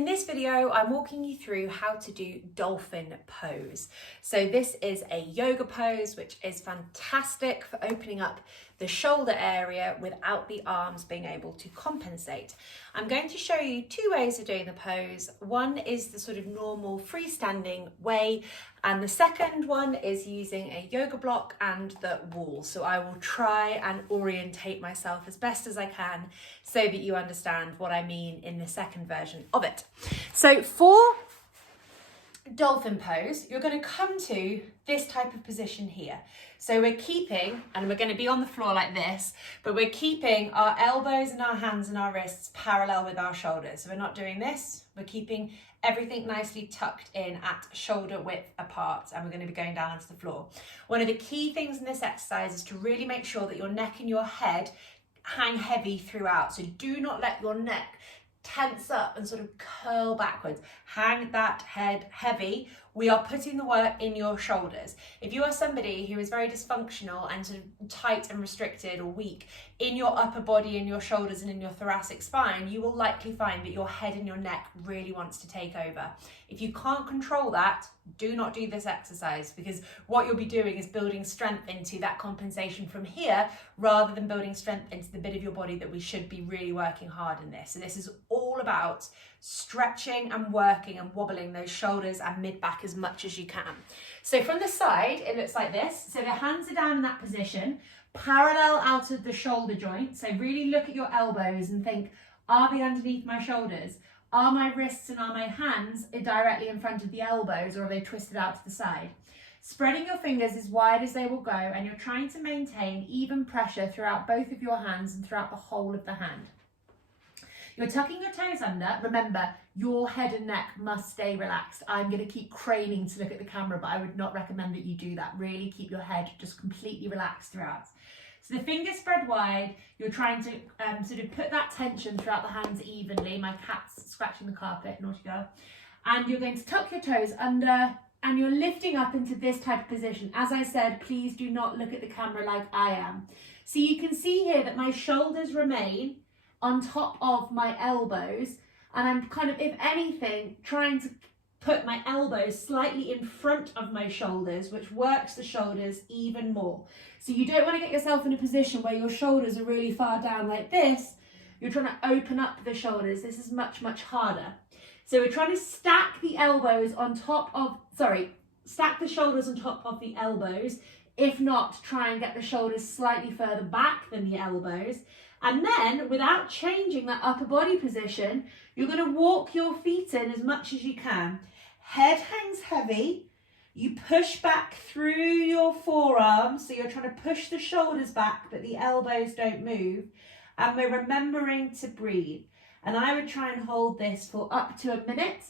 In this video, I'm walking you through how to do dolphin pose. So this is a yoga pose, which is fantastic for opening up the shoulder area without the arms being able to compensate. I'm going to show you two ways of doing the pose. One is the sort of normal freestanding way, and the second one is using a yoga block and the wall. So I will try and orientate myself as best as I can so that you understand what I mean in the second version of it. So for dolphin pose, you're going to come to this type of position here. So we're keeping, and we're going to be on the floor like this, but we're keeping our elbows and our hands and our wrists parallel with our shoulders. So we're not doing this, we're keeping everything nicely tucked in at shoulder width apart, and we're going to be going down onto the floor. One of the key things in this exercise is to really make sure that your neck and your head hang heavy throughout. So do not let your neck tense up and sort of curl backwards. Hang that head heavy. We are putting the work in your shoulders. If you are somebody who is very dysfunctional and sort of tight and restricted or weak in your upper body, in your shoulders and in your thoracic spine, you will likely find that your head and your neck really wants to take over. If you can't control that, do not do this exercise, because what you'll be doing is building strength into that compensation from here rather than building strength into the bit of your body that we should be really working hard in this. So this is all about stretching and working and wobbling those shoulders and mid-back as much as you can. So from the side, it looks like this. So the hands are down in that position, parallel out of the shoulder joint. So really look at your elbows and think, are they underneath my shoulders? Are my wrists and are my hands directly in front of the elbows, or are they twisted out to the side? Spreading your fingers as wide as they will go, and you're trying to maintain even pressure throughout both of your hands and throughout the whole of the hand. You're tucking your toes under. Remember, your head and neck must stay relaxed. I'm going to keep craning to look at the camera, but I would not recommend that you do that. Really keep your head just completely relaxed throughout. So the fingers spread wide. You're trying to sort of put that tension throughout the hands evenly. My cat's scratching the carpet, naughty girl. And you're going to tuck your toes under, and you're lifting up into this type of position. As I said, please do not look at the camera like I am. So you can see here that my shoulders remain on top of my elbows, and I'm kind of, if anything, trying to put my elbows slightly in front of my shoulders, which works the shoulders even more. So you don't want to get yourself in a position where your shoulders are really far down like this. You're trying to open up the shoulders. This is much, much harder. So we're trying to stack the elbows on top of, stack the shoulders on top of the elbows. If not, try and get the shoulders slightly further back than the elbows. And then, without changing that upper body position, you're going to walk your feet in as much as you can. Head hangs heavy. You push back through your forearms, so you're trying to push the shoulders back, but the elbows don't move. And we're remembering to breathe. And I would try and hold this for up to a minute,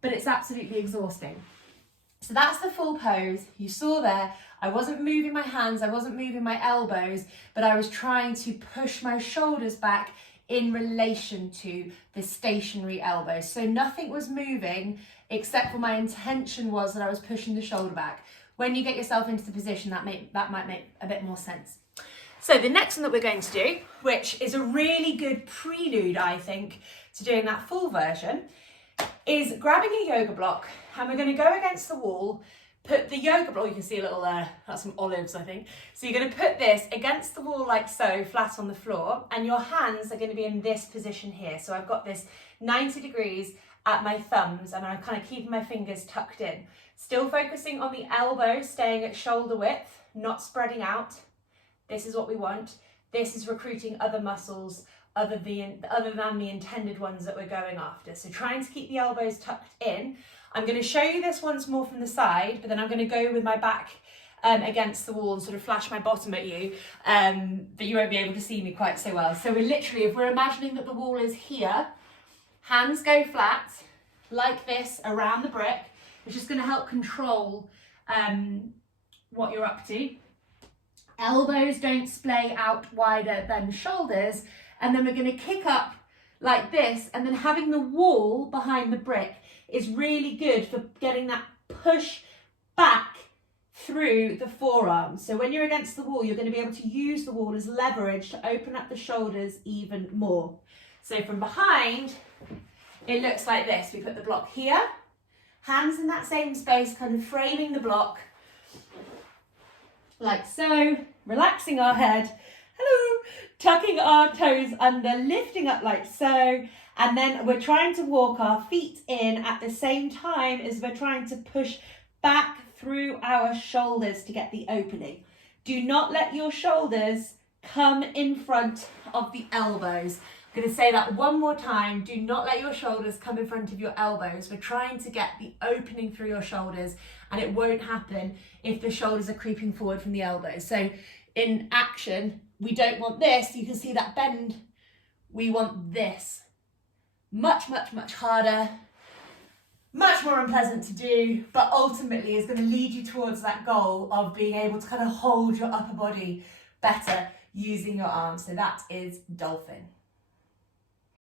but it's absolutely exhausting. So that's the full pose. You saw there, I wasn't moving my hands, I wasn't moving my elbows, but I was trying to push my shoulders back in relation to the stationary elbows. So nothing was moving except for my intention was that I was pushing the shoulder back. When you get yourself into the position, that might make a bit more sense. So the next one that we're going to do, which is a really good prelude, I think, to doing that full version, is grabbing a yoga block, and we're going to go against the wall, put the yoga block, you can see a little, that's some olives, I think. So you're going to put this against the wall like so, flat on the floor, and your hands are going to be in this position here. So I've got this 90 degrees at my thumbs, and I'm kind of keeping my fingers tucked in. Still focusing on the elbows, staying at shoulder width, not spreading out. This is what we want. This is recruiting other muscles other than the intended ones that we're going after. So trying to keep the elbows tucked in. I'm going to show you this once more from the side, but then I'm going to go with my back against the wall and sort of flash my bottom at you, but you won't be able to see me quite so well. So we're literally, if we're imagining that the wall is here, hands go flat like this around the brick. It's just going to help control what you're up to. Elbows don't splay out wider than shoulders, and then we're going to kick up like this, and then having the wall behind the brick is really good for getting that push back through the forearms. So when you're against the wall, you're going to be able to use the wall as leverage to open up the shoulders even more. So from behind, it looks like this. We put the block here, hands in that same space, kind of framing the block, like so, relaxing our head, hello, tucking our toes under, lifting up like so, and then we're trying to walk our feet in at the same time as we're trying to push back through our shoulders to get the opening. Do not let your shoulders come in front of the elbows. I'm going to say that one more time. Do not let your shoulders come in front of your elbows. We're trying to get the opening through your shoulders, and it won't happen if the shoulders are creeping forward from the elbows. So in action, we don't want this. You can see that bend. We want this. Much, much, much harder. Much more unpleasant to do, but ultimately is going to lead you towards that goal of being able to kind of hold your upper body better using your arms. So that is Dolphin.